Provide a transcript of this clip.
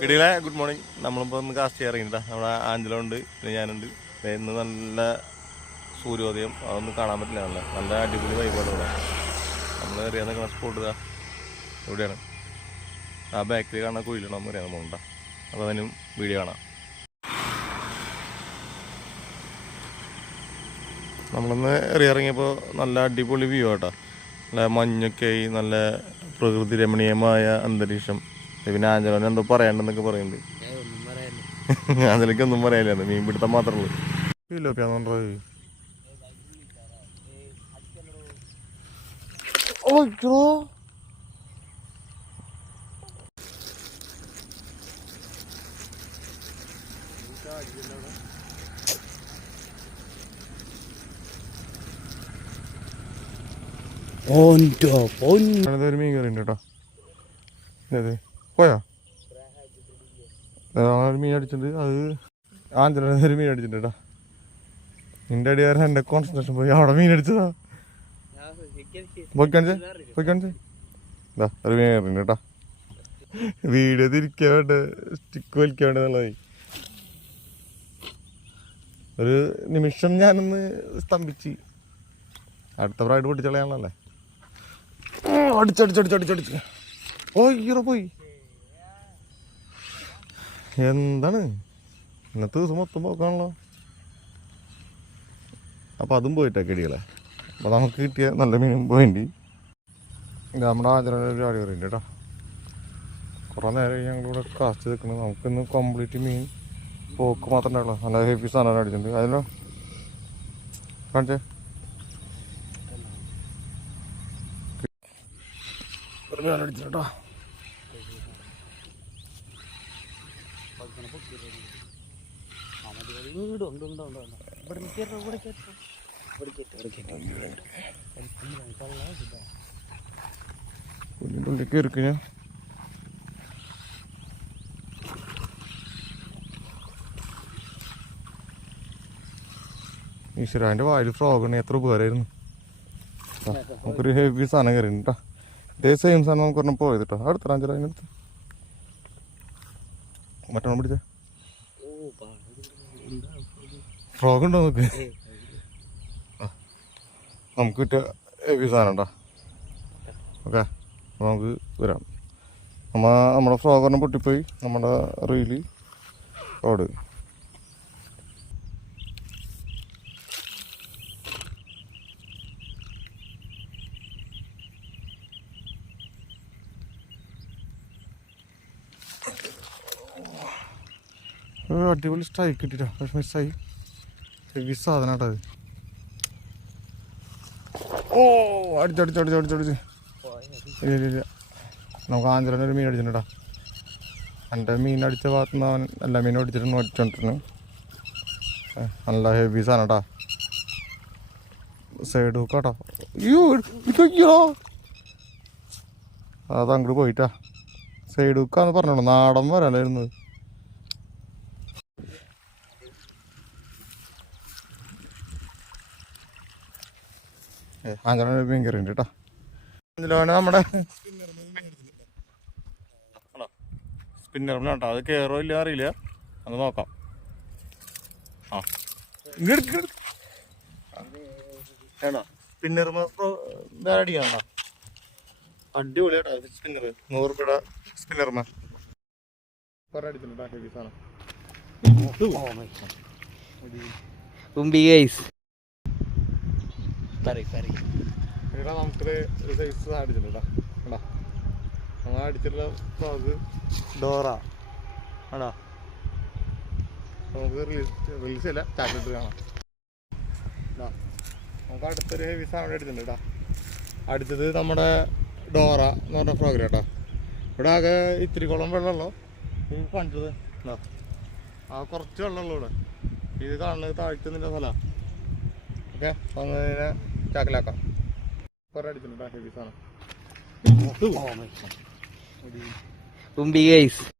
ഗഡികളെ good morning നമ്മളിപ്പോൾ ഒന്ന് cast ഇറങ്ങിട്ടാ നമ്മുടെ ആഞ്ചലോ ഉണ്ട് പിന്നെ ഞാനുണ്ട്. ഇന്ന് നല്ല സൂര്യോദയം അതൊന്നും കാണാൻ പറ്റില്ല നല്ല നല്ല അടിപൊളി വൈബാണ് ഇവിടെ. നമ്മൾ എറിയാൻ നിൽക്കുന്ന സ്പോട്ട് ഇതാ എവിടെയാണ് ആ ബാക്കിൽ കാണാൻ കുയിലാണ് നമ്മൾ എറിയാൻ പോകണ്ട അപ്പോൾ അതിനും വീഡിയോ കാണാം. നമ്മളൊന്ന് എറിയിറങ്ങിയപ്പോൾ നല്ല അടിപൊളി വ്യൂ ആട്ടോ. നല്ല മഞ്ഞൊക്കെ ആയി നല്ല പ്രകൃതി രമണീയമായ അന്തരീക്ഷം. പിന്നെ ആഞ്ചലോനെ എന്തോ പറയണ്ടെന്നൊക്കെ പറയുന്നുണ്ട്. ഒന്നും പറയാല്ല അതിലേക്ക് ഒന്നും പറയാനില്ല. മീൻ പിടുത്തം മാത്രമേ ഉള്ളൂ. കിലോപ്പിയാന്നോ ഓയ്യോ ഓന്റെ പൊൻ ഒരു മീൻ കറി ഉണ്ട് കേട്ടോ അതെ പോയാ? ഒരു മീൻ അടിച്ചിട്ടുണ്ട്. അത് ഒരു മീൻ അടിച്ചിട്ടുണ്ട് കേട്ടോ. നിന്റെ വരെ എന്റെ കോൺസെൻട്രേഷൻ പോയി അവിടെ മീൻ അടിച്ചതാ. പോയി കാണിച്ചേ ഇതാ ഒരു മീൻ വീഡിയോ തിരിക്കാൻ വേണ്ട സ്റ്റിക്ക് വലിക്കാൻ വേണ്ട ഒരു നിമിഷം ഞാനൊന്ന് സ്തംഭിച്ച്. അടുത്ത പ്രായിട്ട് പൊട്ടിച്ചളയാണല്ലേ അടിച്ചടിച്ചടിച്ചടിച്ചടിച്ച് ഓ ഈറ പോയി. എന്താണ്? ഇന്നത്തെ ദിവസം മൊത്തം പോക്കാണല്ലോ. അപ്പം അതും പോയിട്ടാ കിടികളെ. അപ്പം നമുക്ക് കിട്ടിയ നല്ല മീനും പോയിന്റ്. നമ്മുടെ ആചരണ ഒരു അടി പറയുന്നുണ്ട് കേട്ടോ. കുറേ നേരം ഞങ്ങളിവിടെ കാസ്റ്റ് നിൽക്കുന്നത് നമുക്കിന്ന് കംപ്ലീറ്റ് മീൻ പോക്ക് മാത്രമേ ഉണ്ടാവുള്ളൂ. നല്ല ഹെവി സാധനം അടിച്ചിട്ടുണ്ട്. അതിലോ? കാണിച്ചേ. ഒരു മീൻ അടിച്ചിട്ടോ കയറിക്കഴിഞ്ഞാൽ ഈശ്വര അതിന്റെ വായിൽ ഫ്രോഗ് എത്ര ഉപകാരമായിരുന്നു. നമുക്കൊരു ഹെവി സാധനം കയറിട്ടാ ഇതേ സെയിം സാധനം നമുക്ക് ഒരെണ്ണം പോയത് കേട്ടോ അടുത്ത അഞ്ചര അതിനടുത്ത്. മറ്റൊന്നും പിടിച്ചേ. ഫ്രോഗ് ഉണ്ടോ നോക്ക് ആ, നമുക്ക് കിട്ടിയ ഹെവി സാധനം ഉണ്ടോ? ഓക്കെ നമുക്ക് വരാം. നമ്മ നമ്മുടെ ഫ്രോഗ് ഒരെണ്ണം പൊട്ടിപ്പോയി. നമ്മുടെ റീൽ റോഡ് ഒരു അടിപൊളി സ്ട്രൈക്ക് കിട്ടിട്ടോ. പക്ഷെ മിസ്സായി ഹെവി സാധനം കേട്ടോ ഓ അടിച്ചടിച്ചടിച്ചടിച്ചടിച്ച് ഇല്ല ഇല്ല ഇല്ല. നമുക്ക് ആഞ്ചലന്റെ ഒരു മീൻ അടിച്ചിട്ടുണ്ടാ എന്റെ മീൻ അടിച്ച ഭാഗത്തു നിന്ന് അവൻ എല്ലാ മീനും അടിച്ചിട്ട് ഏ, നല്ല ഹെവി സാധനം കേട്ടാ സൈഡ് ഹുക്കാട്ടോ അയ്യോ അത് അങ്ങോട്ട് പോയിട്ടാ. സൈഡ് ഹുക്കാന്ന് പറഞ്ഞോളൂ. നാടൻ വരാലായിരുന്നു. അങ്ങനെ മീൻ കറി ഉണ്ട് കേട്ടോ ഇതിലോനെ നമ്മുടെ സ്പിന്നറിന് കേട്ടോ അത് കയറോ ഇല്ല അറിയില്ല. അത് നോക്കാം. ആ. ഇങ്ങോട്ട് വേണോ സ്പിന്നർ അടിയാണോ അടിപൊളി കേട്ടോ സ്പിന്നർ നൂറ് രൂപയുടെ സ്പിന്നർമ കുറെ അടിച്ചിട്ടുണ്ട് സാധനം. ഗൈസ് ഇവിടെ നമുക്കൊരു ഒരു സൈസ് അടിച്ചിട്ടുണ്ട്? കേട്ടോ നമ്മൾ അടിച്ചിട്ടുള്ള ഡോറ. നമുക്ക് റിലീസ് റിലീസ് ചെയ്യില്ല ചാക്കലിട്ട് കാണാം. ദാ, നമുക്ക് അടുത്തൊരു ഹെവി സാധനം അടിച്ചിട്ടുണ്ട് കേട്ടോ അടുത്തത് നമ്മുടെ ഡോറ എന്ന് പറഞ്ഞ പ്രോഗ്രാം കേട്ടോ ഇവിടെ ആകെ ഇത്തിരി കുളം വെള്ളമുള്ളൂ? ഈ കണ്ടത് ദാ, ആ കുറച്ച് വെള്ളമുള്ളൂ ഇവിടെ. ഇത് കാണുന്നത് താഴ്ത്തുന്നില്ല സ്ഥലമാണ് ഓക്കെ അങ്ങനെ ചാക്കിലാക്കാം. കുറേ അടിച്ചിട്ടുണ്ട്. ഹെവി സാധനം. തുമ്പി ഗൈസ്